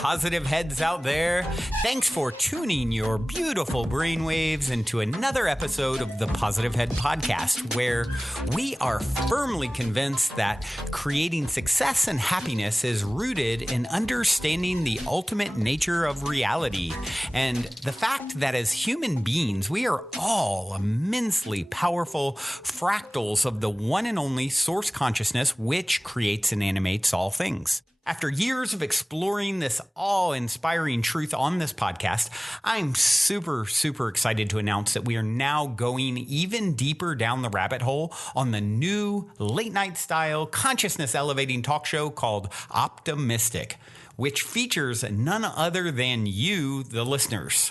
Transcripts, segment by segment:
positive heads out there. Thanks for tuning your beautiful brainwaves into another episode of the Positive Head Podcast, where we are firmly convinced that creating success and happiness is rooted in understanding the ultimate nature of reality and the fact that as human beings, we are all immensely powerful fractals of the one and only source consciousness which creates and animates all things. After years of exploring this awe-inspiring truth on this podcast, I'm super excited to announce that we are now going even deeper down the rabbit hole on the new late-night style consciousness-elevating talk show called Optimistic, which features none other than you, the listeners.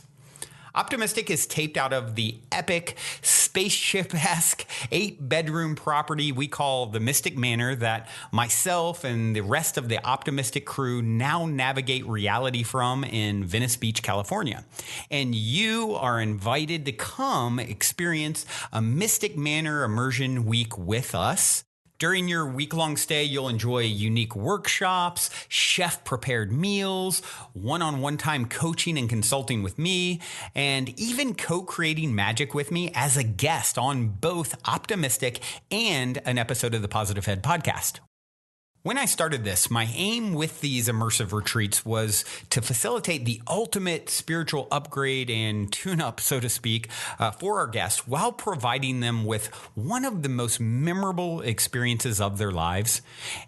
Optimistic is taped out of the epic, spaceship-esque 8-bedroom property we call the Mystic Manor that myself and the rest of the Optimistic crew now navigate reality from in Venice Beach, California. And you are invited to come experience a Mystic Manor immersion week with us. During your week-long stay, you'll enjoy unique workshops, chef-prepared meals, one-on-one time coaching and consulting with me, and even co-creating magic with me as a guest on both Optimistic and an episode of the Positive Head podcast. When I started this, my aim with these immersive retreats was to facilitate the ultimate spiritual upgrade and tune-up, so to speak, for our guests while providing them with one of the most memorable experiences of their lives.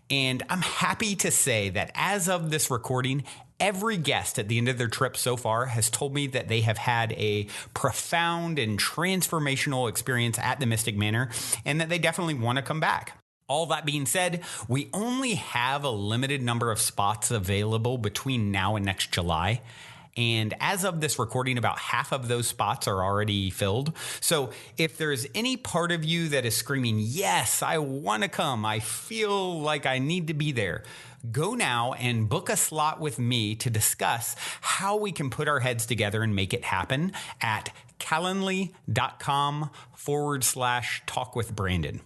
And I'm happy to say that as of this recording, every guest at the end of their trip so far has told me that they have had a profound and transformational experience at the Mystic Manor and that they definitely want to come back. All that being said, we only have a limited number of spots available between now and next July. And as of this recording, about half of those spots are already filled. So if there's any part of you that is screaming, yes, I want to come, I feel like I need to be there, go now and book a slot with me to discuss how we can put our heads together and make it happen at calendly.com/talkwithbrandon.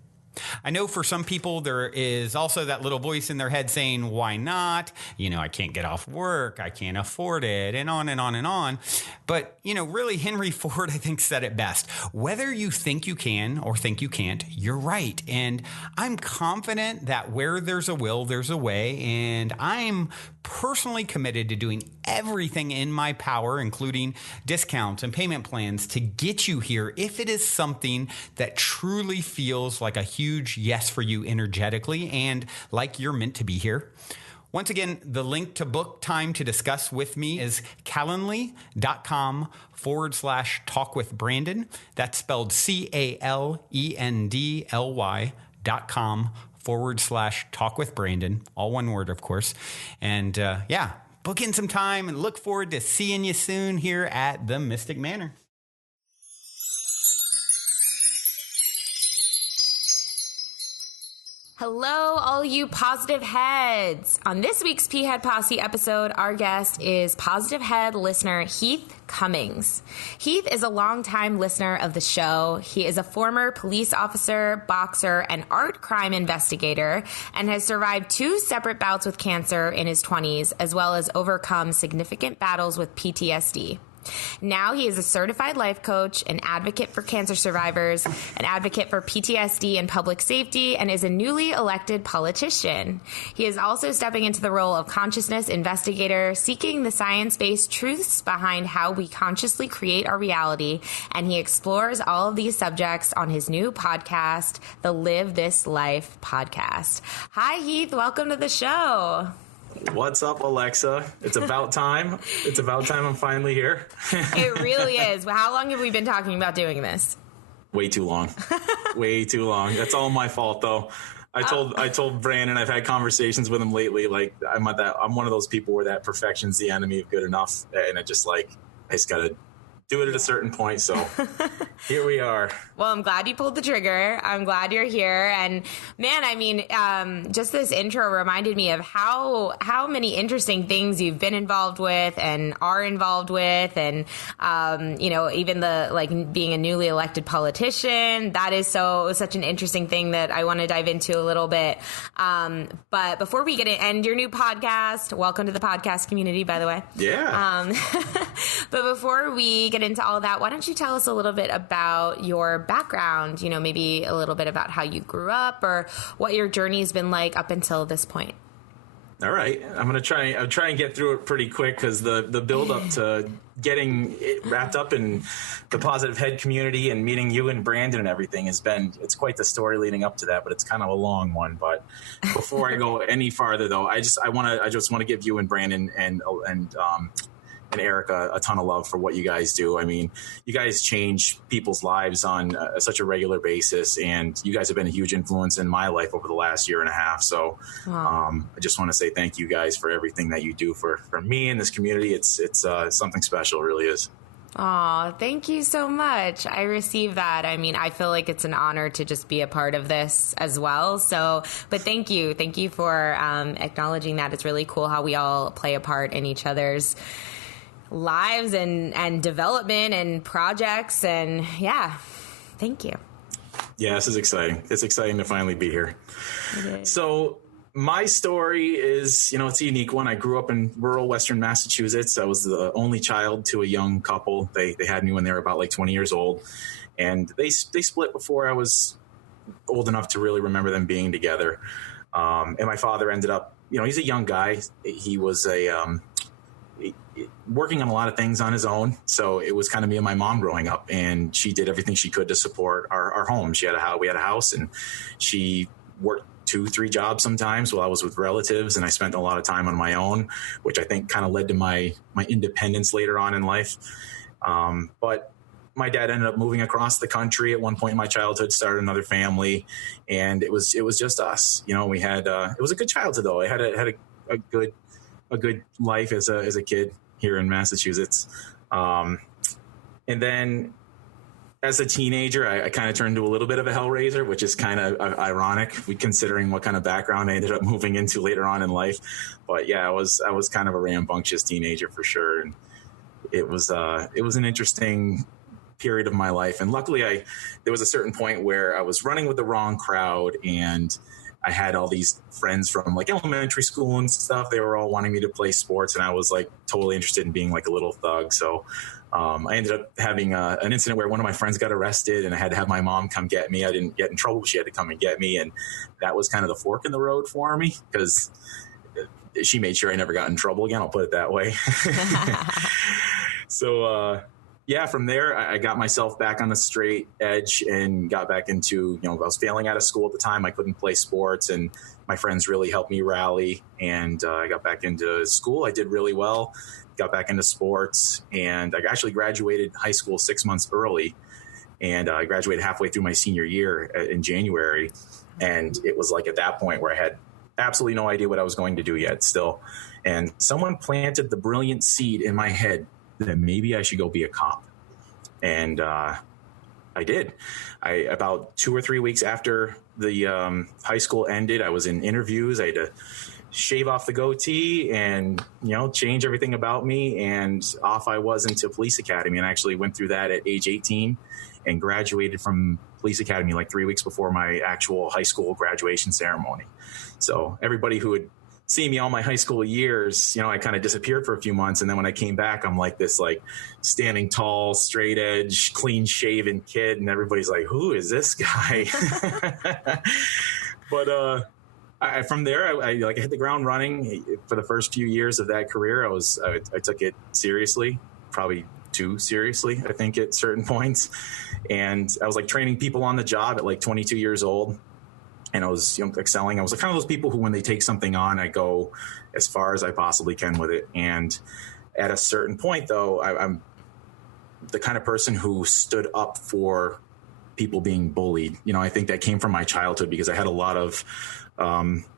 I know for some people there is also that little voice in their head saying, why not? I can't get off work. I can't afford it, and on and on and on. But, really Henry Ford, I think, said it best. Whether you think you can or think you can't, you're right. And I'm confident that where there's a will, there's a way. And I'm personally committed to doing everything in my power, including discounts and payment plans, to get you here if it is something that truly feels like a huge yes for you energetically and like you're meant to be here. Once again, the link to book time to discuss with me is calendly.com/talkwithbrandon. That's spelled calendly.com/talkwithbrandon. All one word, of course. And book in some time and look forward to seeing you soon here at the Mystic Manor. Hello, all you positive heads. On this week's P-Head Posse episode, our guest is Positive Head listener Heath Cummings. Heath is a longtime listener of the show. He is a former police officer, boxer, and art crime investigator, and has survived 2 separate bouts with cancer in his 20s, as well as overcome significant battles with PTSD. Now he is a certified life coach, an advocate for cancer survivors, an advocate for PTSD and public safety, and is a newly elected politician. He is also stepping into the role of consciousness investigator, seeking the science-based truths behind how we consciously create our reality, and he explores all of these subjects on his new podcast, the Live This Life podcast. Hi, Heath. Welcome to the show. What's up, Alexa? It's about time. It's about time I'm finally here. It really is. How long have we been talking about doing this? Way too long. Way too long. That's all my fault, though. I told Brandon, I've had conversations with him lately. Like, I'm one of those people where that perfection's the enemy of good enough. And I just gotta do it at a certain point. So here we are. Well, I'm glad you pulled the trigger. I'm glad you're here. And man, I mean, just this intro reminded me of how many interesting things you've been involved with and are involved with. And, even being a newly elected politician, that is such an interesting thing that I want to dive into a little bit. But before we get in, and your new podcast, welcome to the podcast community, by the way. Yeah. But before we get into all that, why don't you tell us a little bit about your background, maybe a little bit about how you grew up or what your journey has been like up until this point. All right. I'll try and get through it pretty quick because the build up to getting it wrapped up in the Positive Head community and meeting you and Brandon and everything it's quite the story leading up to that, but it's kind of a long one. But before I go any farther though, I just want to give you and Brandon and Erica a ton of love for what you guys do. I mean, you guys change people's lives on such a regular basis, and you guys have been a huge influence in my life over the last year and a half. So I just want to say thank you guys for everything that you do for me and this community. It's something special, it really is. Oh, thank you so much. I received that. I mean, I feel like it's an honor to just be a part of this as well. So, but thank you. Thank you for acknowledging that. It's really cool how we all play a part in each other's lives and development and projects. And yeah, thank you. Yeah, this is exciting. It's exciting to finally be here. So my story is, it's a unique one. I grew up in rural Western Massachusetts. I was the only child to a young couple. They had me when they were about like 20 years old, and they split before I was old enough to really remember them being together. And my father ended up, he's a young guy. He was working on a lot of things on his own. So it was kind of me and my mom growing up, and she did everything she could to support our home. We had a house, and she worked 2-3 jobs sometimes while I was with relatives, and I spent a lot of time on my own, which I think kind of led to my independence later on in life. But my dad ended up moving across the country at one point in my childhood, started another family, and it was just us. We had it was a good childhood though. I had a good life as a kid here in Massachusetts. And then as a teenager, I kind of turned to a little bit of a Hellraiser, which is kind of ironic considering what kind of background I ended up moving into later on in life. But yeah, I was kind of a rambunctious teenager for sure. And it was an interesting period of my life. And luckily there was a certain point where I was running with the wrong crowd, and I had all these friends from like elementary school and stuff. They were all wanting me to play sports, and I was like totally interested in being like a little thug. So I ended up having an incident where one of my friends got arrested, and I had to have my mom come get me. I didn't get in trouble, but she had to come and get me. And that was kind of the fork in the road for me, because she made sure I never got in trouble again. I'll put it that way. So, yeah, from there, I got myself back on the straight edge and got back into, I was failing out of school at the time. I couldn't play sports, and my friends really helped me rally. And I got back into school. I did really well, got back into sports, and I actually graduated high school 6 months early. And I graduated halfway through my senior year in January. And it was like at that point where I had absolutely no idea what I was going to do yet still. And someone planted the brilliant seed in my head that maybe I should go be a cop. And I did. About 2 or 3 weeks after the high school ended, I was in interviews. I had to shave off the goatee and, change everything about me. And off I was into police academy, and I actually went through that at age 18 and graduated from police academy like 3 weeks before my actual high school graduation ceremony. So everybody who had seen me all my high school years, I kind of disappeared for a few months. And then when I came back, I'm like this like standing tall, straight edge, clean shaven kid. And everybody's like, who is this guy? But from there, I hit the ground running. For the first few years of that career, I took it seriously, probably too seriously, I think, at certain points. And I was like training people on the job at like 22 years old. And I was excelling. I was kind of those people who, when they take something on, I go as far as I possibly can with it. And at a certain point, though, I'm the kind of person who stood up for people being bullied. I think that came from my childhood because I had a lot of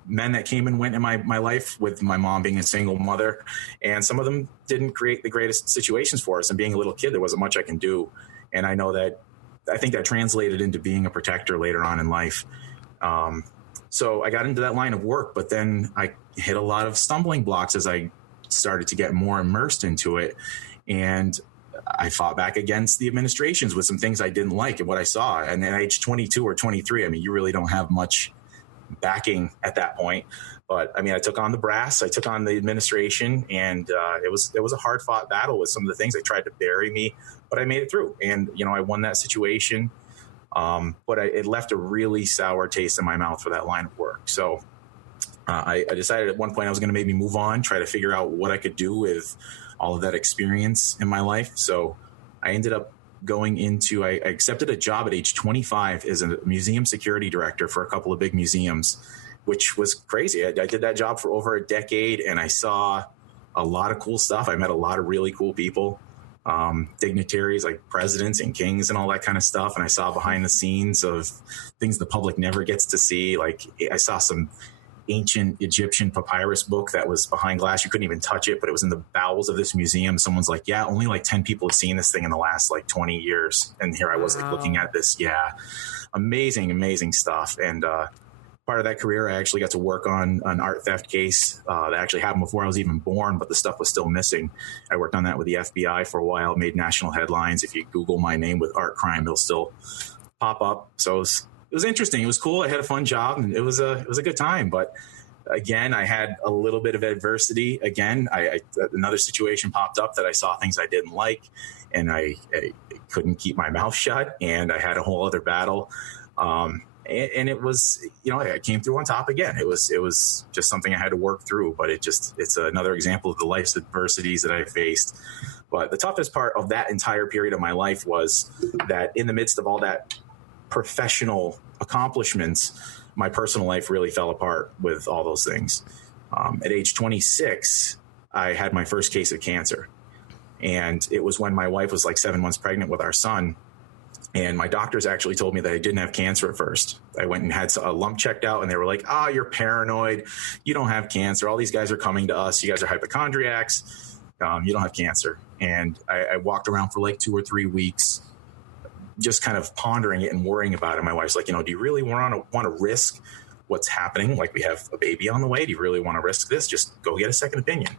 men that came and went in my life, with my mom being a single mother, and some of them didn't create the greatest situations for us. And being a little kid, there wasn't much I can do. And I think that translated into being a protector later on in life. So I got into that line of work, but then I hit a lot of stumbling blocks as I started to get more immersed into it. And I fought back against the administrations with some things I didn't like and what I saw. And at age 22 or 23, I mean, you really don't have much backing at that point. But I mean, I took on the brass, I took on the administration, and it was a hard fought battle with some of the things. They tried to bury me, but I made it through. And, I won that situation. But it left a really sour taste in my mouth for that line of work. So I decided at one point I was going to maybe move on, try to figure out what I could do with all of that experience in my life. So I ended up I accepted a job at age 25 as a museum security director for a couple of big museums, which was crazy. I did that job for over a decade, and I saw a lot of cool stuff. I met a lot of really cool people, dignitaries like presidents and kings and all that kind of stuff. And I saw behind the scenes of things the public never gets to see. Like I saw some ancient Egyptian papyrus book that was behind glass. You couldn't even touch it, but it was in the bowels of this museum. Someone's like, yeah, only like 10 people have seen this thing in the last like 20 years. And here I was like looking at this. Yeah. Amazing stuff. And, part of that career, I actually got to work on an art theft case that actually happened before I was even born, but the stuff was still missing. I worked on that with the FBI for a while, made national headlines. If you Google my name with art crime, it'll still pop up. So it was interesting. It was cool. I had a fun job, and it was a good time. But again, I had a little bit of adversity. Again, another situation popped up that I saw things I didn't like, and I couldn't keep my mouth shut, and I had a whole other battle. And it was, I came through on top again. It was just something I had to work through, but it's another example of the life's adversities that I faced. But the toughest part of that entire period of my life was that in the midst of all that professional accomplishments, my personal life really fell apart with all those things. At age 26, I had my first case of cancer. And it was when my wife was like 7 months pregnant with our son. And my doctors actually told me that I didn't have cancer at first. I went and had a lump checked out, and they were like, you're paranoid. You don't have cancer. All these guys are coming to us. You guys are hypochondriacs. You don't have cancer. And I walked around for like 2 or 3 weeks, just kind of pondering it and worrying about it. My wife's like, do you really want to risk what's happening? Like, we have a baby on the way. Do you really want to risk this? Just go get a second opinion.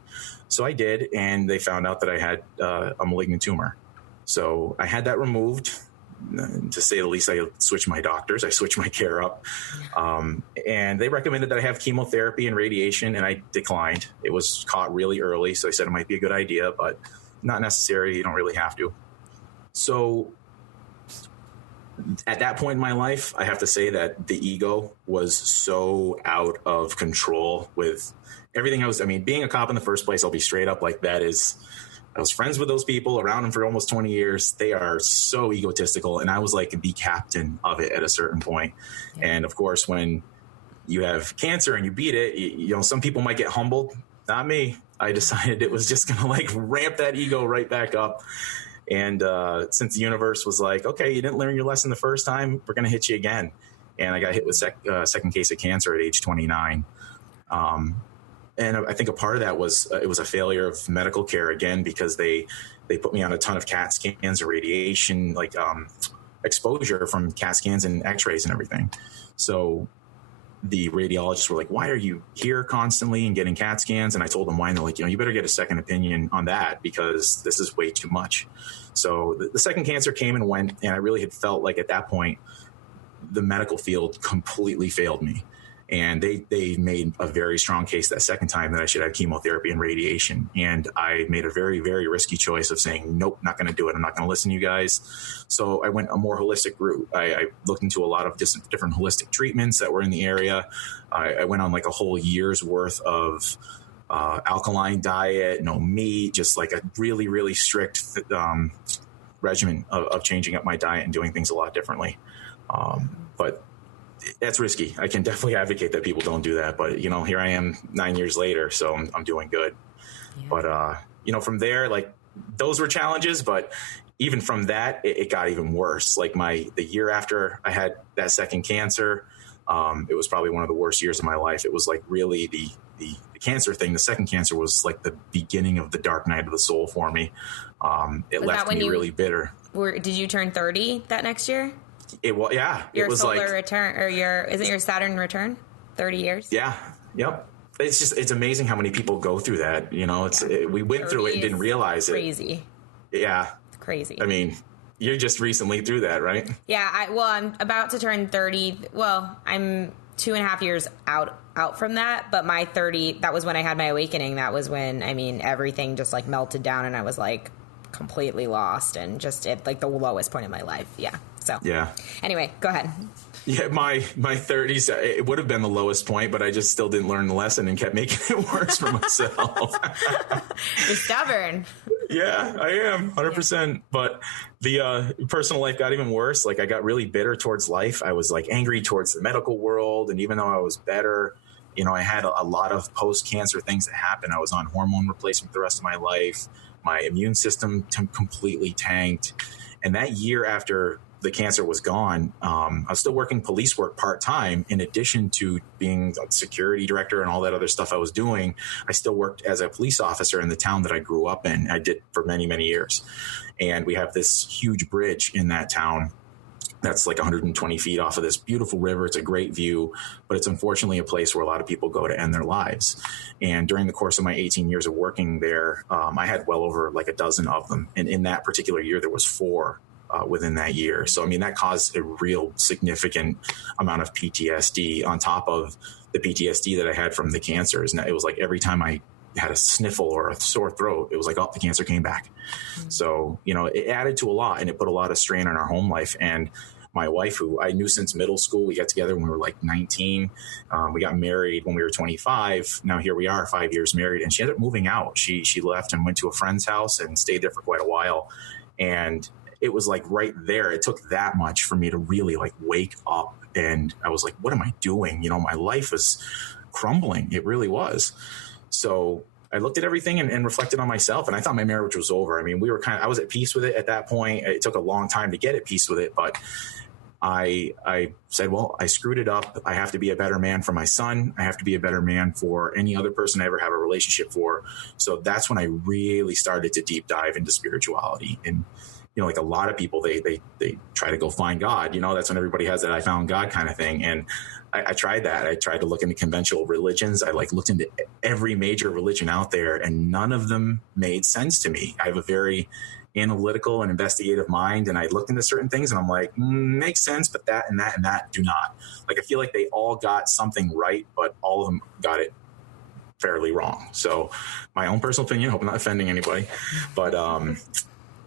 So I did, and they found out that I had a malignant tumor. So I had that removed. To say the least, I switched my doctors. I switched my care up. And they recommended that I have chemotherapy and radiation, and I declined. It was caught really early, so I said it might be a good idea, but not necessary. You don't really have to. So at that point in my life, I have to say that the ego was so out of control with everything being a cop in the first place, I'll be straight up, like I was friends with those people, around them for almost 20 years. They are so egotistical. And I was like the captain of it at a certain point. Yeah. And of course, when you have cancer and you beat it, some people might get humbled. Not me. I decided it was just going to like ramp that ego right back up. And since the universe was like, okay, you didn't learn your lesson the first time, we're going to hit you again. And I got hit with second case of cancer at age 29. And I think a part of that was it was a failure of medical care again, because they put me on a ton of CAT scans and radiation, like exposure from CAT scans and x-rays and everything. So the radiologists were like, why are you here constantly and getting CAT scans? And I told them why. And they're like, you better get a second opinion on that, because this is way too much. So the second cancer came and went. And I really had felt like at that point, the medical field completely failed me. And they made a very strong case that second time that I should have chemotherapy and radiation. And I made a very, very risky choice of saying, nope, not going to do it. I'm not going to listen to you guys. So I went a more holistic route. I looked into a lot of different holistic treatments that were in the area. I went on like a whole year's worth of alkaline diet, no meat, just like a really, really strict regimen of changing up my diet and doing things a lot differently. But that's risky. I can definitely advocate that people don't do that. But, here I am 9 years later, so I'm doing good. Yeah. But, from there, like, those were challenges. But even from that, it got even worse. Like the year after I had that second cancer, it was probably one of the worst years of my life. It was like really the cancer thing. The second cancer was like the beginning of the dark night of the soul for me. It left me really bitter. Did you turn 30 that next year? Yeah. Your solar return, or isn't your Saturn return 30 years? Yeah. Yep. It's amazing how many people go through that. You know, we went through it and didn't realize it. Crazy. Yeah. It's crazy. I mean, you're just recently through that, right? Yeah. I'm about to turn 30. Well, I'm 2.5 years out from that, but my 30, that was when I had my awakening. That was when, I mean, everything just like melted down and I was like completely lost and just at like the lowest point in my life. Yeah. So yeah. Anyway, go ahead. Yeah, my 30s, it would have been the lowest point, but I just still didn't learn the lesson and kept making it worse for myself. You're stubborn. Yeah, I am 100%. Yeah. But the personal life got even worse. Like I got really bitter towards life. I was like angry towards the medical world. And even though I was better, you know, I had a lot of post-cancer things that happened. I was on hormone replacement the rest of my life. My immune system completely tanked. And that year after the cancer was gone, I was still working police work part-time. In addition to being a security director and all that other stuff I was doing, I still worked as a police officer in the town that I grew up in. I did for many, many years. And we have this huge bridge in that town that's like 120 feet off of this beautiful river. It's a great view, but it's unfortunately a place where a lot of people go to end their lives. And during the course of my 18 years of working there, I had well over like a dozen of them. And in that particular year, there was 4 within that year. So, I mean, that caused a real significant amount of PTSD on top of the PTSD that I had from the cancers. And it was like every time I had a sniffle or a sore throat, it was like, oh, the cancer came back. Mm-hmm. So, you know, it added to a lot and it put a lot of strain on our home life. And my wife, who I knew since middle school, we got together when we were like 19. We got married when we were 25. Now here we are 5 years married, and she ended up moving out. She left and went to a friend's house and stayed there for quite a while. And it was like right there. It took that much for me to really like wake up. And I was like, what am I doing? You know, my life was crumbling. It really was. So I looked at everything and reflected on myself. And I thought my marriage was over. I mean, I was at peace with it at that point. It took a long time to get at peace with it. But I said, well, I screwed it up. I have to be a better man for my son. I have to be a better man for any other person I ever have a relationship for. So that's when I really started to deep dive into spirituality. And you know, like a lot of people, they try to go find God. You know, that's when everybody has that I found God kind of thing. And I tried that. I tried to look into conventional religions. I like looked into every major religion out there, and none of them made sense to me. I have a very analytical and investigative mind, and I looked into certain things and I'm like, makes sense, but that and that and that do not. Like, I feel like they all got something right, but all of them got it fairly wrong. So my own personal opinion, hope I'm not offending anybody, but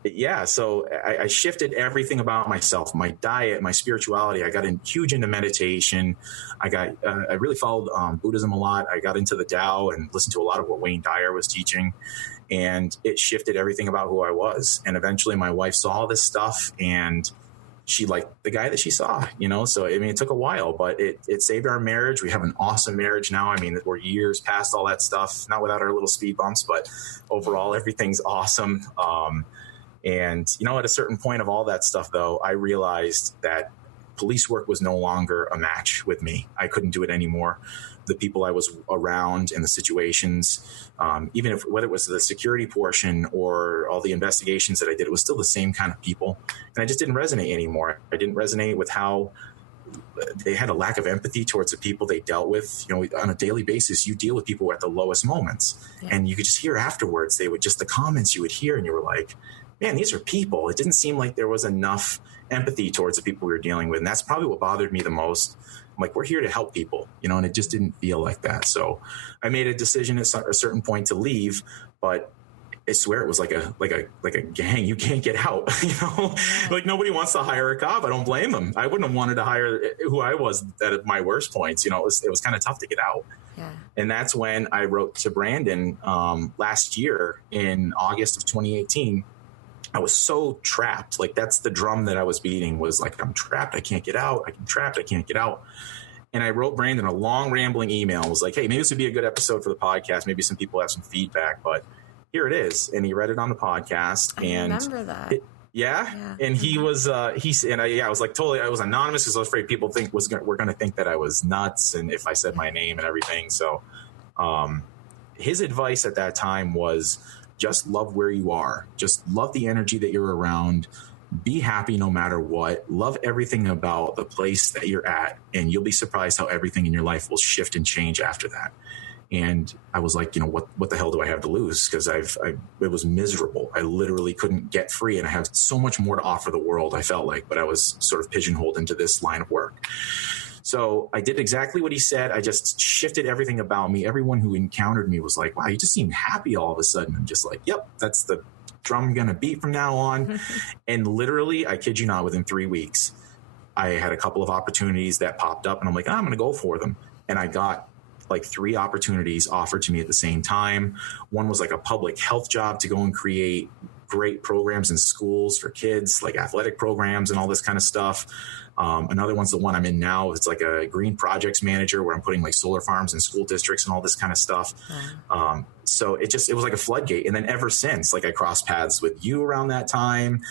yeah, so I shifted everything about myself, my diet, my spirituality. I got huge into meditation. I really followed Buddhism a lot. I got into the Tao and listened to a lot of what Wayne Dyer was teaching, and it shifted everything about who I was. And eventually my wife saw this stuff and she liked the guy that she saw, you know? So, I mean, it took a while, but it saved our marriage. We have an awesome marriage now. I mean, we're years past all that stuff, not without our little speed bumps, but overall everything's awesome. And, you know, at a certain point of all that stuff, though, I realized that police work was no longer a match with me. I couldn't do it anymore. The people I was around and the situations, even whether it was the security portion or all the investigations that I did, it was still the same kind of people. And I just didn't resonate anymore. I didn't resonate with how they had a lack of empathy towards the people they dealt with. You know, on a daily basis, you deal with people at the lowest moments. Yeah. And you could just hear afterwards, the comments you would hear, and you were like, man, these are people. It didn't seem like there was enough empathy towards the people we were dealing with. And that's probably what bothered me the most. I'm like, we're here to help people, you know, and it just didn't feel like that. So I made a decision at a certain point to leave, but I swear it was like a gang. You can't get out, you know, like nobody wants to hire a cop. I don't blame them. I wouldn't have wanted to hire who I was at my worst points. You know, it was kind of tough to get out. Yeah. And that's when I wrote to Brandon last year in August of 2018. I was so trapped. Like, that's the drum that I was beating, was like, I'm trapped. I can't get out. I'm trapped. I can't get out. And I wrote Brandon a long rambling email. I was like, hey, maybe this would be a good episode for the podcast. Maybe some people have some feedback, but here it is. And he read it on the podcast. I remember that. Yeah. And he was, I was like, totally, I was anonymous because I was afraid people were going to think that I was nuts. And if I said my name and everything. So, his advice at that time was just love where you are. Just love the energy that you're around. Be happy no matter what. Love everything about the place that you're at. And you'll be surprised how everything in your life will shift and change after that. And I was like, what the hell do I have to lose? Because it was miserable. I literally couldn't get free. And I have so much more to offer the world, I felt like, but I was sort of pigeonholed into this line of work. So I did exactly what he said. I just shifted everything about me. Everyone who encountered me was like, wow, you just seem happy all of a sudden. I'm just like, yep, that's the drum I'm going to beat from now on. And literally, I kid you not, within 3 weeks, I had a couple of opportunities that popped up and I'm like, I'm going to go for them. And I got like 3 opportunities offered to me at the same time. One was like a public health job to go and create great programs in schools for kids, like athletic programs and all this kind of stuff. Another one's the one I'm in now. It's like a green projects manager where I'm putting like solar farms in school districts and all this kind of stuff. So it was like a floodgate. And then ever since, like I crossed paths with you around that time.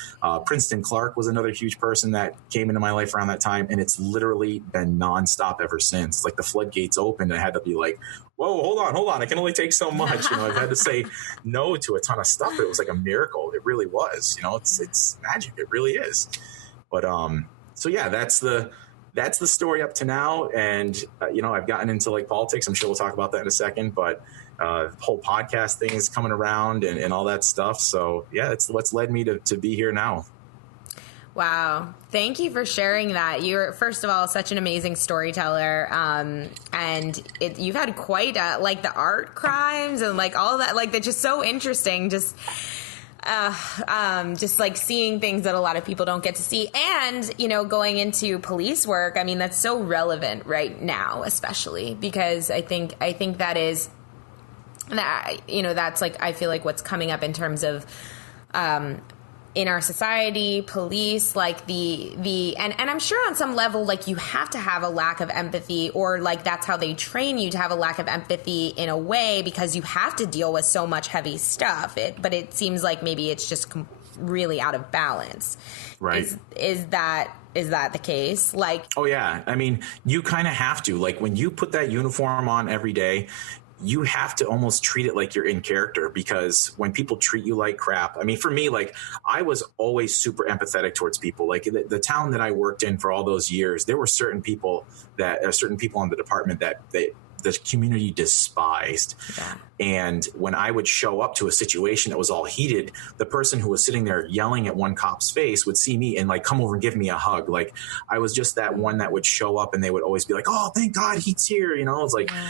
Princeton Clark was another huge person that came into my life around that time. And it's literally been nonstop ever since. It's like the floodgates opened. I had to be like, whoa, hold on. I can only take so much. I've had to say no to a ton of stuff. It was like a miracle. It really was, it's magic. It really is. But, so yeah, that's the story up to now. And, I've gotten into like politics. I'm sure we'll talk about that in a second, but the whole podcast thing is coming around and all that stuff. So yeah, it's what's led me to be here now. Wow. Thank you for sharing that. You're, first of all, such an amazing storyteller. And you've had quite like the art crimes and like all that, like that's just so interesting. Just like seeing things that a lot of people don't get to see, and going into police work. I mean, that's so relevant right now, especially because I think that is that that's like I feel like what's coming up in terms of in our society, police, like and I'm sure on some level, like you have to have a lack of empathy, or like that's how they train you to have a lack of empathy in a way, because you have to deal with so much heavy stuff. But it seems like maybe it's just really out of balance. Right. Is that the case? Like, oh yeah. I mean, you kind of have to, like when you put that uniform on every day, you have to almost treat it like you're in character, because when people treat you like crap, I mean, for me, like I was always super empathetic towards people. Like the town that I worked in for all those years, there were certain people on the department that the community despised. Yeah. And when I would show up to a situation that was all heated, the person who was sitting there yelling at one cop's face would see me and like come over and give me a hug. Like I was just that one that would show up and they would always be like, oh, thank God he's here. It's like, yeah.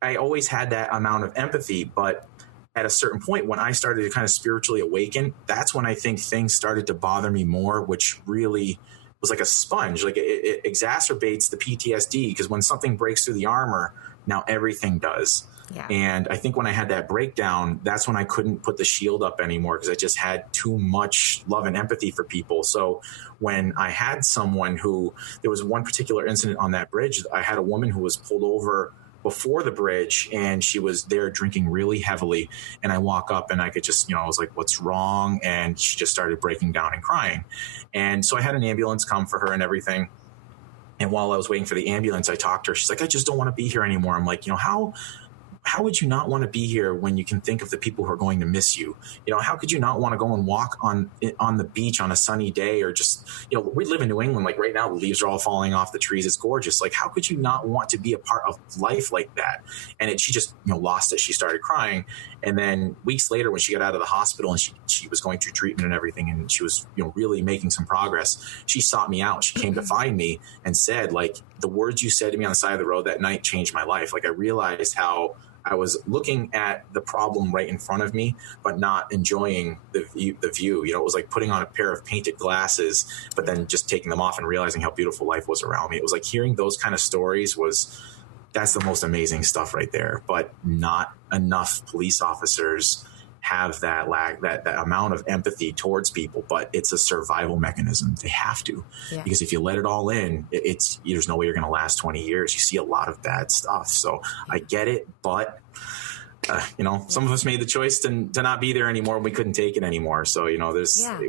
I always had that amount of empathy, but at a certain point when I started to kind of spiritually awaken, that's when I think things started to bother me more, which really was like a sponge. Like it exacerbates the PTSD, because when something breaks through the armor, now everything does. Yeah. And I think when I had that breakdown, that's when I couldn't put the shield up anymore, because I just had too much love and empathy for people. So when I had there was one particular incident on that bridge, I had a woman who was pulled over before the bridge, and she was there drinking really heavily. And I walk up and I could just, I was like, what's wrong? And she just started breaking down and crying. And so I had an ambulance come for her and everything. And while I was waiting for the ambulance, I talked to her. She's like, I just don't want to be here anymore. I'm like, how would you not want to be here when you can think of the people who are going to miss you? How could you not want to go and walk on the beach on a sunny day, or just, we live in New England. Like right now, the leaves are all falling off the trees. It's gorgeous. Like, how could you not want to be a part of life like that? And she just, lost it. She started crying. And then weeks later, when she got out of the hospital and she was going through treatment and everything, and she was, really making some progress, she sought me out. She came to find me and said, like, the words you said to me on the side of the road that night changed my life. Like, I realized how I was looking at the problem right in front of me, but not enjoying the view. It was like putting on a pair of painted glasses, but then just taking them off and realizing how beautiful life was around me. It was like hearing those kind of stories that's the most amazing stuff right there. But not enough police officers have that amount of empathy towards people, but it's a survival mechanism. They have to, because if you let it all in, there's no way you're going to last 20 years. You see a lot of bad stuff. So I get it, but some of us made the choice to not be there anymore. We couldn't take it anymore. So,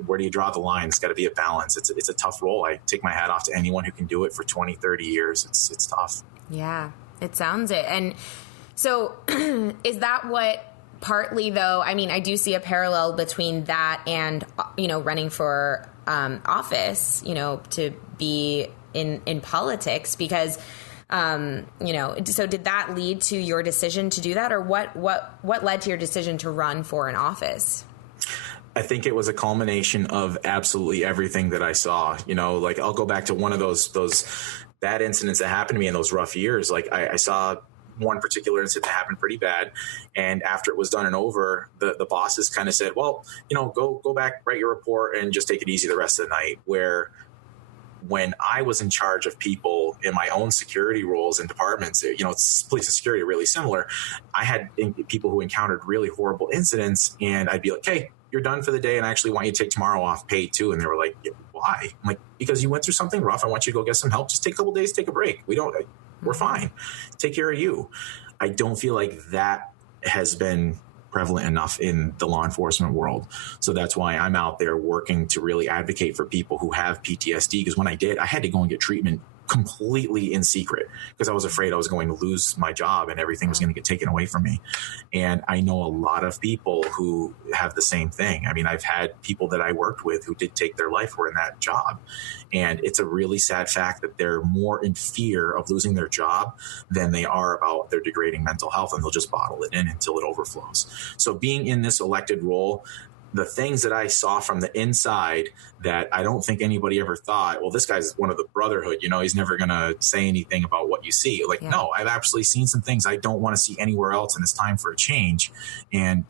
where do you draw the line? It's got to be a balance. It's a tough role. I take my hat off to anyone who can do it for 20, 30 years. It's tough. Yeah, it sounds it. And so is that what partly though, I mean, I do see a parallel between that and, running for office, to be in politics because, so did that lead to your decision to do that, or what led to your decision to run for an office? I think it was a culmination of absolutely everything that I saw. I'll go back to one of those bad incidents that happened to me in those rough years. Like I saw one particular incident that happened pretty bad, and after it was done and over, the bosses kind of said, well, go back, write your report, and just take it easy the rest of the night. Where when I was in charge of people in my own security roles and departments, it's police and security are really similar. I had people who encountered really horrible incidents, and I'd be like, hey, you're done for the day, and I actually want you to take tomorrow off paid too. And they were like, why? I'm like, because you went through something rough. I want you to go get some help. Just take a couple days, take a break. We're fine. Take care of you. I don't feel like that has been prevalent enough in the law enforcement world. So that's why I'm out there working to really advocate for people who have PTSD. Because when I did, I had to go and get treatment completely in secret because I was afraid I was going to lose my job and everything was going to get taken away from me. And I know a lot of people who have the same thing. I mean, I've had people that I worked with who did take their life who were in that job. And it's a really sad fact that they're more in fear of losing their job than they are about their degrading mental health, and they'll just bottle it in until it overflows. So being in this elected role, the things that I saw from the inside that I don't think anybody ever thought, well, this guy's one of the brotherhood, he's never going to say anything about what you see. No, I've actually seen some things I don't want to see anywhere else, and it's time for a change. And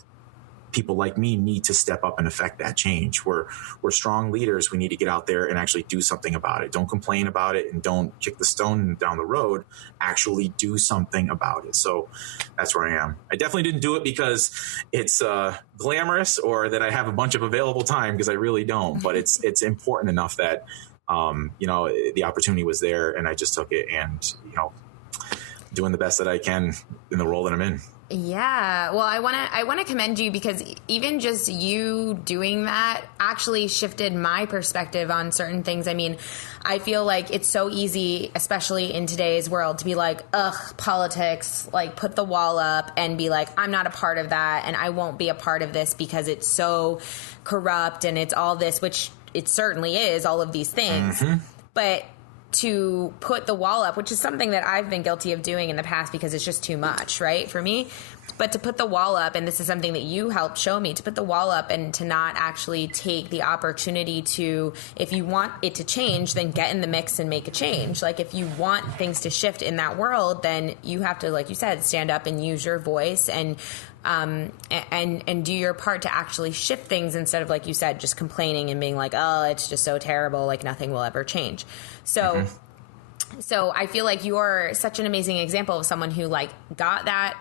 people like me need to step up and affect that change. We're strong leaders. We need to get out there and actually do something about it. Don't complain about it and don't kick the stone down the road. Actually do something about it. So that's where I am. I definitely didn't do it because it's glamorous or that I have a bunch of available time, because I really don't. But it's important enough that the opportunity was there, and I just took it, and doing the best that I can in the role that I'm in. Yeah. Well, I want to commend you, because even just you doing that actually shifted my perspective on certain things. I mean, I feel like it's so easy, especially in today's world, to be like, ugh, politics, like put the wall up and be like, I'm not a part of that, and I won't be a part of this because it's so corrupt and it's all this, which it certainly is, all of these things. Mm-hmm. But to put the wall up, which is something that I've been guilty of doing in the past because it's just too much, right, for me. But to put the wall up, and this is something that you helped show me, to put the wall up and to not actually take the opportunity to, if you want it to change, then get in the mix and make a change. Like, if you want things to shift in that world, then you have to, like you said, stand up and use your voice and do your part to actually shift things, instead of, like you said, just complaining and being like, oh, it's just so terrible, like nothing will ever change. So, So I feel like you're such an amazing example of someone who like got that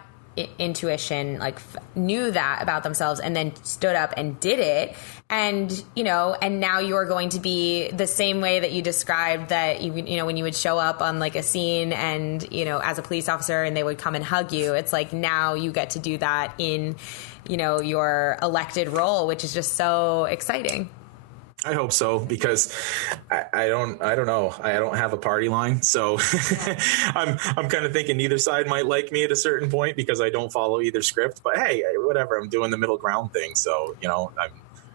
intuition, like knew that about themselves, and then stood up and did it. And, and now you're going to be the same way that you described, that, when you would show up on like a scene and, as a police officer, and they would come and hug you. It's like, now you get to do that in, your elected role, which is just so exciting. I hope so, because I don't know. I don't have a party line. So I'm kind of thinking either side might like me at a certain point, because I don't follow either script. But hey, whatever, I'm doing the middle ground thing. So,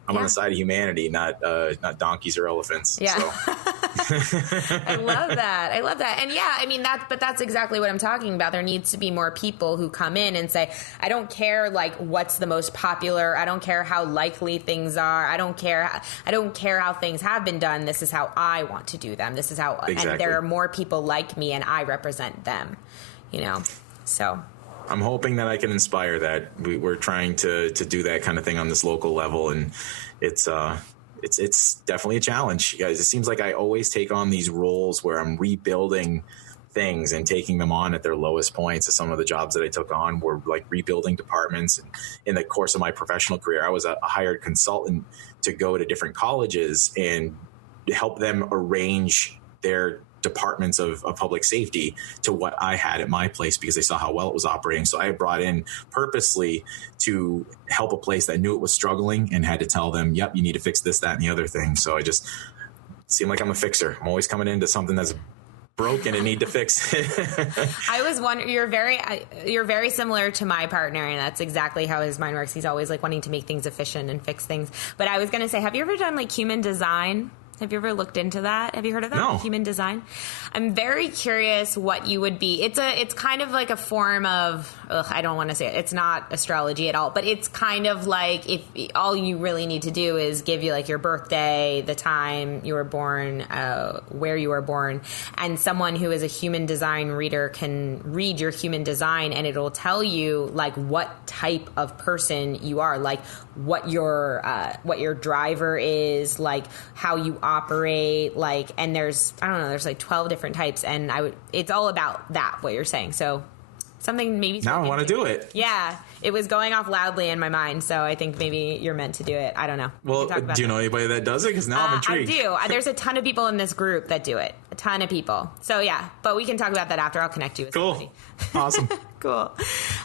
I'm on the side of humanity, not donkeys or elephants. Yeah. So. I love that. And yeah, I mean, that's exactly what I'm talking about. There needs to be more people who come in and say, I don't care like what's the most popular. I don't care how likely things are. I don't care how things have been done. This is how I want to do them. This is how, exactly. And there are more people like me, and I represent them, so. I'm hoping that I can inspire that. We're trying to do that kind of thing on this local level, and it's definitely a challenge, guys. It seems like I always take on these roles where I'm rebuilding things and taking them on at their lowest points. Some of the jobs that I took on were like rebuilding departments. And in the course of my professional career, I was a hired consultant to go to different colleges and help them arrange their departments of public safety to what I had at my place because they saw how well it was operating. So I brought in purposely to help a place that knew it was struggling and had to tell them, yep, you need to fix this, that, and the other thing. So I just seem like I'm a fixer. I'm always coming into something that's broken and need to fix it. I was wondering, you're very similar to my partner, and that's exactly how his mind works. He's always like wanting to make things efficient and fix things. But I was going to say, have you ever done like human design? Have you ever looked into that? Have you heard of that? No. Human design? I'm very curious what you would be. It's kind of like a form of, I don't want to say it. It's not astrology at all, but it's kind of like if all you really need to do is give you like your birthday, the time you were born, where you were born, and someone who is a human design reader can read your human design and it'll tell you like what type of person you are, like what your driver is, like how you operate, like, and there's like 12 different types, and it's all about that, what you're saying. So something maybe now I want to do it. Yeah, it was going off loudly in my mind, so I think maybe you're meant to do it. I don't know. Well, do you know anybody that does it? Because now I'm intrigued. I do. There's a ton of people in this group that do it. A ton of people. So yeah, but we can talk about that after. I'll connect you with somebody. Awesome. Cool.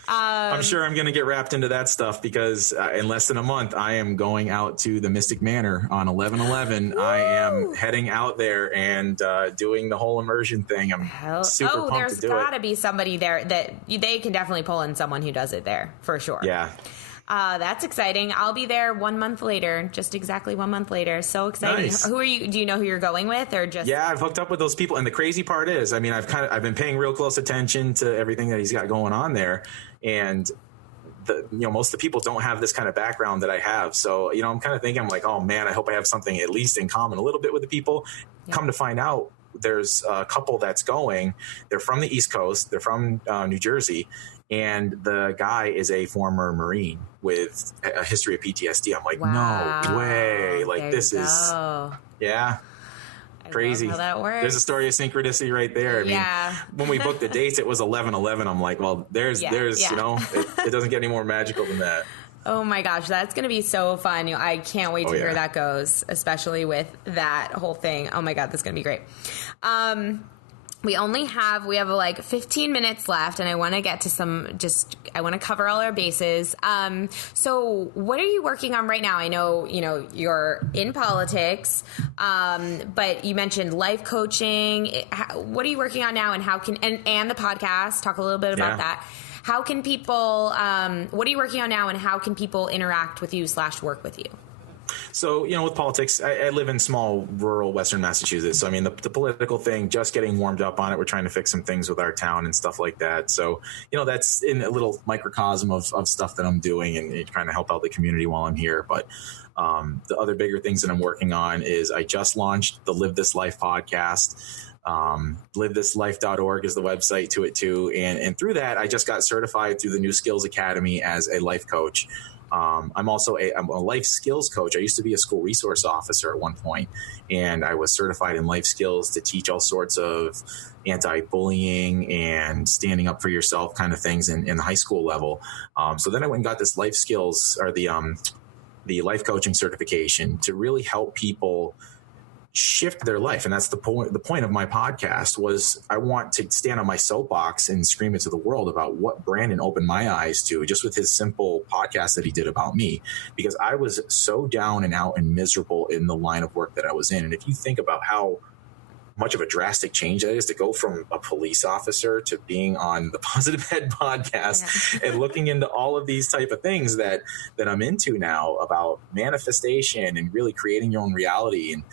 I'm sure I'm going to get wrapped into that stuff because in less than a month, I am going out to the Mystic Manor on 11/11. I am heading out there and doing the whole immersion thing. I'm super pumped to do it. There's got to be somebody there that they can definitely pull in someone who does it there for sure. Yeah. That's exciting. I'll be there 1 month later, just exactly 1 month later. So exciting. Nice. Who are you? Do you know who you're going with, or just? Yeah, I've hooked up with those people. And the crazy part is, I mean, I've been paying real close attention to everything that he's got going on there. And most of the people don't have this kind of background that I have. So, I'm kind of thinking, I'm like, oh man, I hope I have something at least in common a little bit with the people. Yeah. Come to find out, there's a couple that's going. They're from the East Coast. They're from New Jersey. And the guy is a former Marine with a history of PTSD. I'm like, wow. No way. Like, there this is, yeah, crazy. I love how that works. There's a story of synchronicity right there. I mean, when we booked the dates, it was 11/11. I'm like, well, there's, it doesn't get any more magical than that. Oh my gosh, that's going to be so fun. I can't wait to hear that goes, especially with that whole thing. Oh my God, that's going to be great. We have like 15 minutes left, and I want to get to I want to cover all our bases. So what are you working on right now? I know, you're in politics, but you mentioned life coaching. What are you working on now, and how can, and the podcast, talk a little bit about that. How can people, what are you working on now, and how can people interact with you / work with you? So, with politics, I live in small, rural Western Massachusetts. So, I mean, the political thing, just getting warmed up on it. We're trying to fix some things with our town and stuff like that. So, that's in a little microcosm of stuff that I'm doing and trying to help out the community while I'm here. But the other bigger things that I'm working on is I just launched the Live This Life podcast. LiveThisLife.org is the website to it too. And through that, I just got certified through the New Skills Academy as a life coach. I'm also I'm a life skills coach. I used to be a school resource officer at one point, and I was certified in life skills to teach all sorts of anti-bullying and standing up for yourself kind of things in the high school level. So then I went and got this life skills, or the life coaching certification, to really help people shift their life. And that's the point of my podcast. Was I want to stand on my soapbox and scream it to the world about what Brandon opened my eyes to just with his simple podcast that he did about me, because I was so down and out and miserable in the line of work that I was in. And if you think about how much of a drastic change that is to go from a police officer to being on the Positive Head podcast and looking into all of these type of things that I'm into now about manifestation and really creating your own reality and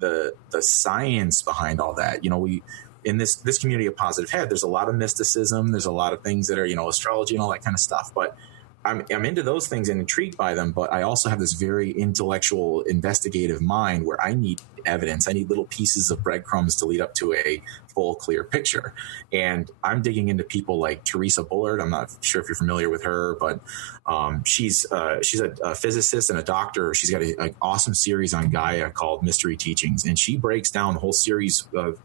the science behind all that. We in this community of Positive Head, there's a lot of mysticism. There's a lot of things that are, astrology and all that kind of stuff. But I'm into those things and intrigued by them. But I also have this very intellectual, investigative mind where I need evidence. I need little pieces of breadcrumbs to lead up to a full, clear picture. And I'm digging into people like Teresa Bullard. I'm not sure if you're familiar with her, but she's a physicist and a doctor. She's got an awesome series on Gaia called Mystery Teachings. And she breaks down the whole series of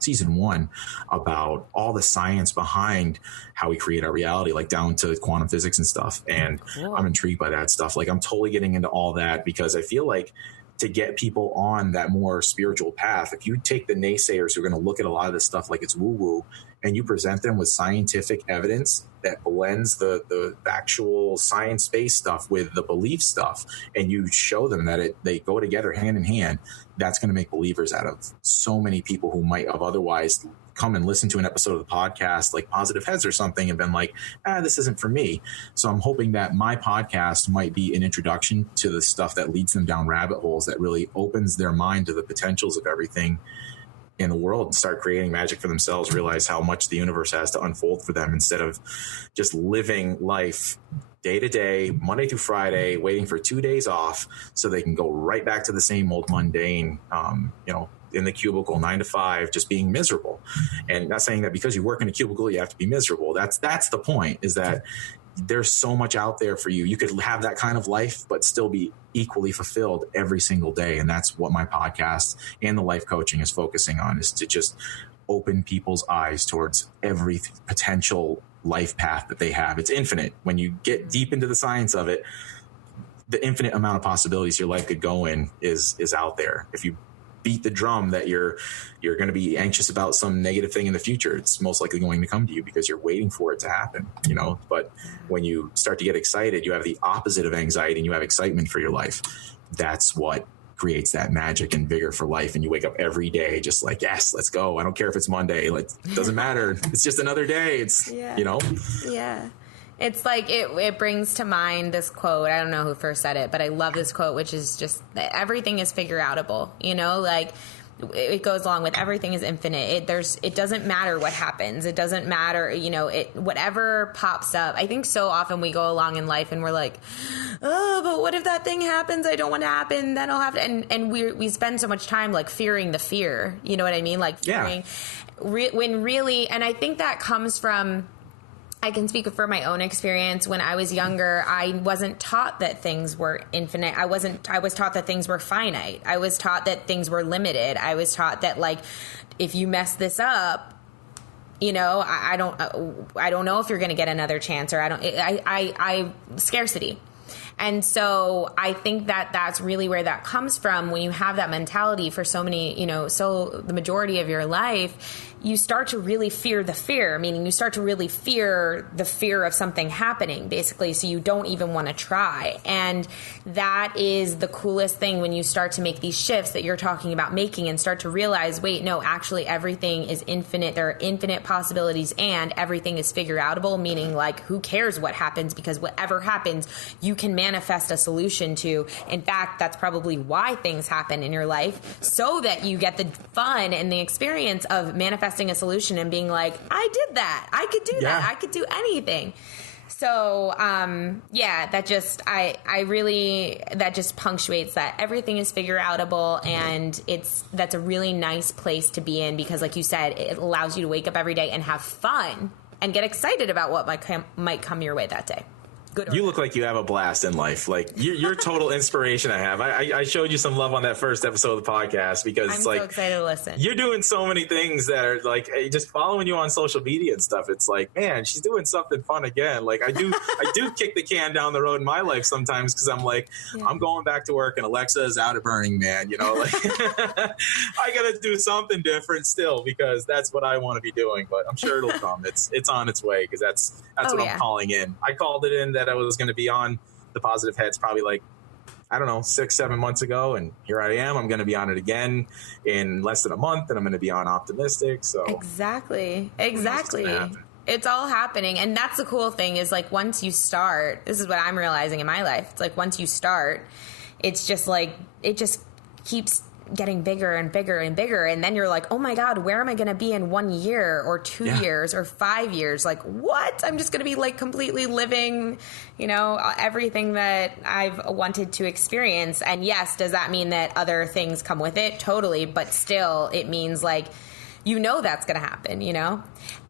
season 1 about all the science behind how we create our reality, like down to quantum physics and stuff. And I'm intrigued by that stuff. Like, I'm totally getting into all that because I feel like to get people on that more spiritual path. If you take the naysayers who are going to look at a lot of this stuff like it's woo-woo, and you present them with scientific evidence that blends the actual science-based stuff with the belief stuff, and you show them that they go together hand in hand, that's going to make believers out of so many people who might have otherwise come and listen to an episode of the podcast like Positive Heads or something and been like, this isn't for me. So I'm hoping that my podcast might be an introduction to the stuff that leads them down rabbit holes, that really opens their mind to the potentials of everything in the world, and start creating magic for themselves, realize how much the universe has to unfold for them instead of just living life day to day, Monday through Friday, waiting for 2 days off so they can go right back to the same old mundane, in the cubicle, 9 to 5, just being miserable. And not saying that because you work in a cubicle, you have to be miserable. That's the point, is that there's so much out there for you. You could have that kind of life, but still be equally fulfilled every single day. And that's what my podcast and the life coaching is focusing on, is to just open people's eyes towards every potential life path that they have. It's infinite. When you get deep into the science of it, the infinite amount of possibilities your life could go in is out there. If you beat the drum that you're going to be anxious about some negative thing in the future, it's most likely going to come to you because you're waiting for it to happen, But when you start to get excited, you have the opposite of anxiety and you have excitement for your life. That's what creates that magic and vigor for life. And you wake up every day just like, yes, let's go. I don't care if it's Monday. Like, it doesn't matter. It's just another day. It's, Yeah. It's like it brings to mind this quote. I don't know who first said it, but I love this quote, which is just everything is figure outable. Like it goes along with everything is infinite. It doesn't matter what happens. It doesn't matter, whatever pops up. I think so often we go along in life and we're like, oh, but what if that thing happens? I don't want to happen. Then I'll have to. And we spend so much time like fearing the fear. You know what I mean? Like fearing when really, and I think that comes from, I can speak for my own experience. When I was younger, I wasn't taught that things were infinite. I was taught that things were finite. I was taught that things were limited. I was taught that, like, if you mess this up, I don't know if you're going to get another chance, or I scarcity. And so I think that that's really where that comes from. When you have that mentality for so many, so the majority of your life, you start to really fear the fear, meaning you start to really fear the fear of something happening, basically, so you don't even want to try. And that is the coolest thing when you start to make these shifts that you're talking about making and start to realize, wait, no, actually everything is infinite. There are infinite possibilities and everything is figure outable, meaning like who cares what happens, because whatever happens, you can manifest a solution to. In fact, that's probably why things happen in your life, so that you get the fun and the experience of manifesting a solution and being like, I did that. I could do that. I could do anything. So, that just, that just punctuates that everything is figure outable, and that's a really nice place to be in, because like you said, it allows you to wake up every day and have fun and get excited about what might come your way that day. You look like you have a blast in life. Like you're total inspiration. I showed you some love on that first episode of the podcast because I'm it's so like, excited to listen. You're doing so many things that are like, just following you on social media and stuff. It's like, man, she's doing something fun again. Like I do kick the can down the road in my life sometimes, because I'm like, I'm going back to work and Alexa is out at Burning Man, like I got to do something different still, because that's what I want to be doing, but I'm sure it'll come. It's on its way, because that's what I'm calling in. I called it in that I was going to be on the Positive Heads probably 6-7 months ago, and here I am. I'm going to be on it again in less than a month, and I'm going to be on Optimistic. So exactly. It's all happening, and that's the cool thing is, like, once you start, this is what I'm realizing in my life. It's like once you start, it's just like it just keeps getting bigger and bigger and bigger, and then you're like, oh my god, where am I going to be in 1 year or 2 years or 5 years? Like, what? I'm just going to be like completely living everything that I've wanted to experience. And yes, does that mean that other things come with it? Totally. But still, it means like that's going to happen,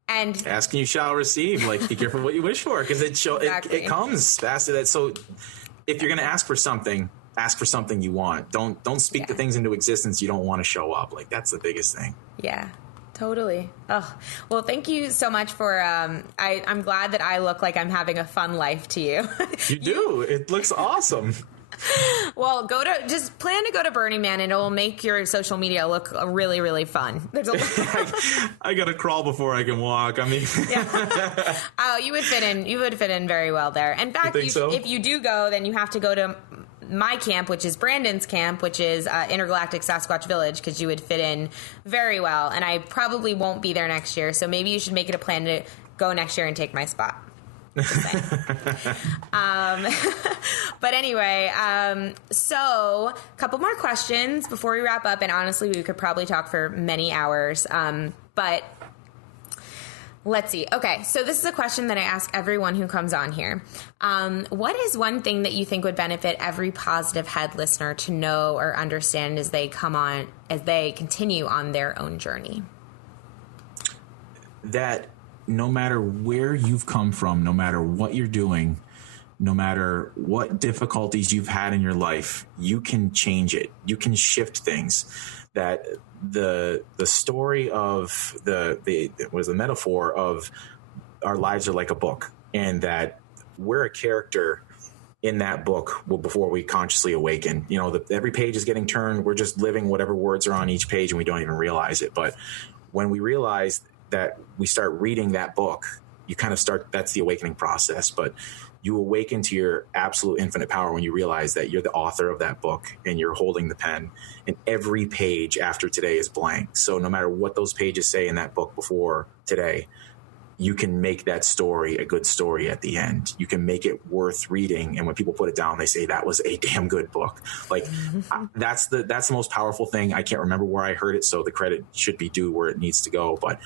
and asking you shall receive. Like, be careful what you wish for, because it comes faster. That so if you're going to ask for something you want. Don't speak the things into existence you don't want to show up. Like, that's the biggest thing. Yeah, totally. Oh, well, thank you so much for, I'm glad that I look like I'm having a fun life to you. You do. It looks awesome. Well, just plan to go to Burning Man, and it will make your social media look really, really fun. There's I got to crawl before I can walk. I mean, yeah. Oh, you would fit in. You would fit in very well there. In fact, if you do go, then you have to go to my camp, which is Brandon's camp, which is Intergalactic Sasquatch Village, because you would fit in very well. And I probably won't be there next year, so maybe you should make it a plan to go next year and take my spot. But anyway, so a couple more questions before we wrap up, and honestly, we could probably talk for many hours. But let's see. Okay, so this is a question that I ask everyone who comes on here. What is one thing that you think would benefit every Positive Head listener to know or understand as they continue on their own journey? That no matter where you've come from, no matter what you're doing, no matter what difficulties you've had in your life, you can change it. You can shift things. That the story of the metaphor of our lives are like a book, and that we're a character in that book before we consciously awaken. You know, every page is getting turned. We're just living whatever words are on each page, and we don't even realize it. But when we realize that we start reading that book, you kind of start, that's the awakening process. But you awaken to your absolute infinite power when you realize that you're the author of that book and you're holding the pen, and every page after today is blank. So no matter what those pages say in that book before today, you can make that story a good story at the end. You can make it worth reading. And when people put it down, they say that was a damn good book. Like that's the most powerful thing. I can't remember where I heard it, so the credit should be due where it needs to go. But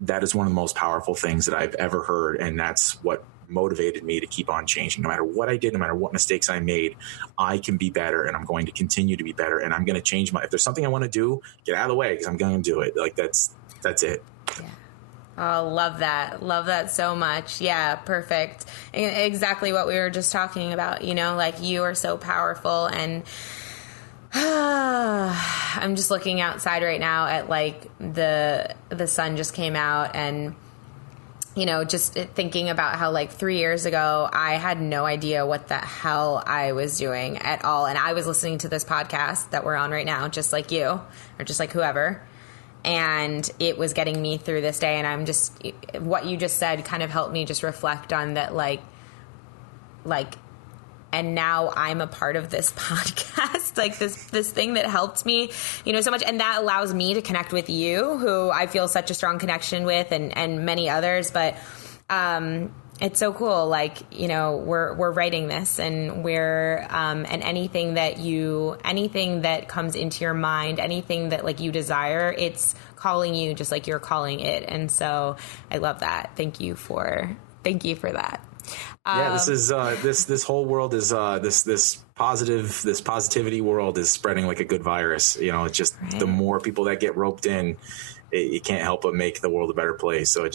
that is one of the most powerful things that I've ever heard. And that's what motivated me to keep on changing. No matter what I did, no matter what mistakes I made, I can be better, and I'm going to continue to be better. And I'm going to change if there's something I want to do, get out of the way, because I'm going to do it. Like that's it. Yeah. Oh, love that. Love that so much. Yeah, perfect. Exactly what we were just talking about, like you are so powerful. And I'm just looking outside right now at like the sun just came out, and just thinking about how like 3 years ago, I had no idea what the hell I was doing at all. And I was listening to this podcast that we're on right now, just like you, or just like whoever. And it was getting me through this day. And what you just said kind of helped me just reflect on that, like, and now I'm a part of this podcast, like this thing that helped me, so much. And that allows me to connect with you, who I feel such a strong connection with, and many others. But, it's so cool. Like, we're writing this, and and anything that comes into your mind, anything that like you desire, it's calling you just like you're calling it. And so I love that. Thank you for that. Yeah, this is this whole world is this positivity world is spreading like a good virus. It's just right. The more people that get roped in, it can't help but make the world a better place. So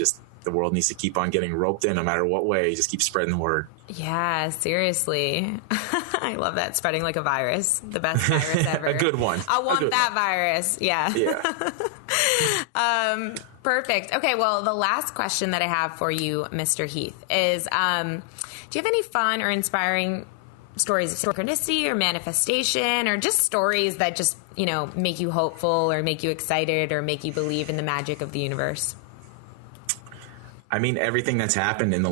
the world needs to keep on getting roped in, no matter what way. You just keep spreading the word. Yeah, seriously. I love that. Spreading like a virus. The best virus ever. A good one. I want that virus. Yeah. Perfect. Okay, well, the last question that I have for you, Mr. Heath, is do you have any fun or inspiring stories of synchronicity or manifestation, or just stories that just, make you hopeful or make you excited or make you believe in the magic of the universe? I mean, everything that's happened in the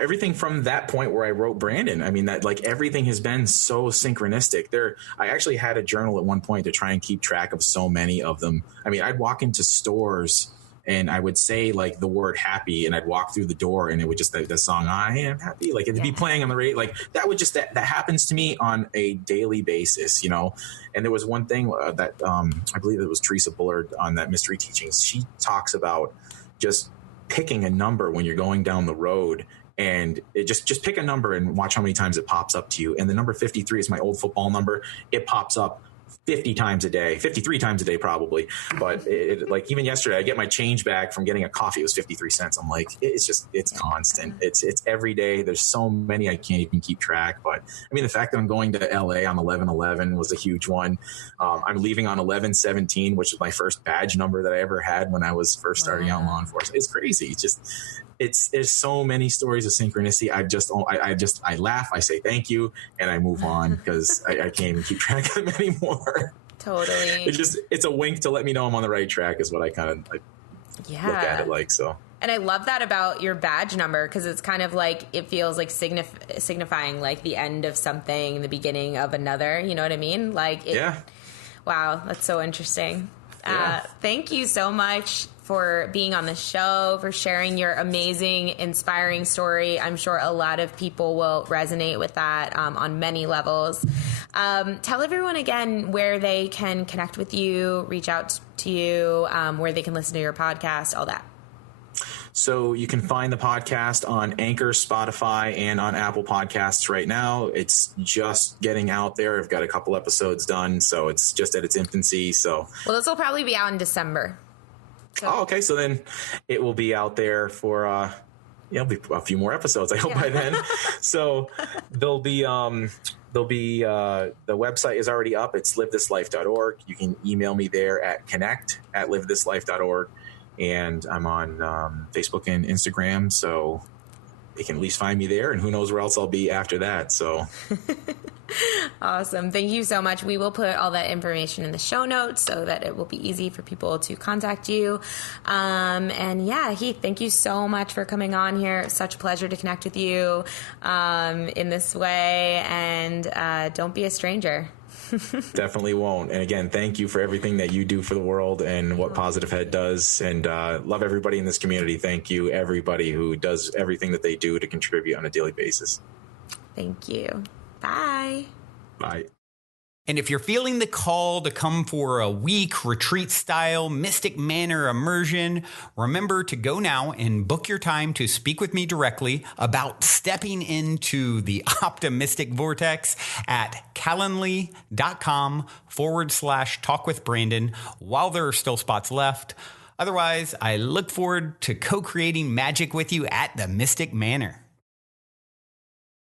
everything from that point where I wrote Brandon, that like everything has been so synchronistic. I actually had a journal at one point to try and keep track of so many of them. I'd walk into stores and I would say like the word happy, and I'd walk through the door and it would just, the song, I am happy. Like it'd be playing on the radio. Like that happens to me on a daily basis, And there was one thing that I believe it was Teresa Bullard on that Mystery Teachings. She talks about just picking a number when you're going down the road, and it just pick a number and watch how many times it pops up to you. And the number 53 is my old football number. It pops up 50 times a day, 53 times a day, probably. But like even yesterday, I get my change back from getting a coffee. It was 53 cents. I'm like, it's constant. It's every day. There's so many, I can't even keep track. But I mean, the fact that I'm going to LA on 11/11 was a huge one. I'm leaving on 11/17, which is my first badge number that I ever had when I was first starting out in law enforcement. It's crazy. There's so many stories of synchronicity. I laugh, I say thank you, and I move on because I can't even keep track of them anymore. Totally. It's a wink to let me know I'm on the right track is what I kind of look at it like. So. And I love that about your badge number because it's kind of like it feels like signifying like the end of something, the beginning of another. You know what I mean? Wow, that's so interesting. Yeah. Thank you so much for being on the show, for sharing your amazing, inspiring story. I'm sure a lot of people will resonate with that on many levels. Tell everyone again where they can connect with you, reach out to you, where they can listen to your podcast, all that. So you can find the podcast on Anchor, Spotify, and on Apple Podcasts right now. It's just getting out there. I've got a couple episodes done, so it's just at its infancy. So, well, this will probably be out in December. So. Oh, okay. So then it will be out there for it'll be a few more episodes, I hope, by then. So there'll be the website is already up. It's livethislife.org. You can email me there at connect@livethislife.org. And I'm on Facebook and Instagram, so they can at least find me there, and who knows where else I'll be after that. So awesome. Thank you so much. We will put all that information in the show notes so that it will be easy for people to contact you. And yeah, Heath, thank you so much for coming on here. It's such a pleasure to connect with you in this way, and don't be a stranger. Definitely won't. And again, thank you for everything that you do for the world and what Positive Head does. And love everybody in this community. Thank you, everybody who does everything that they do to contribute on a daily basis. Thank you. Bye. Bye. And if you're feeling the call to come for a week retreat-style Mystic Manor immersion, remember to go now and book your time to speak with me directly about stepping into the optimistic vortex at calendly.com/talk with Brandon while there are still spots left. Otherwise, I look forward to co-creating magic with you at the Mystic Manor.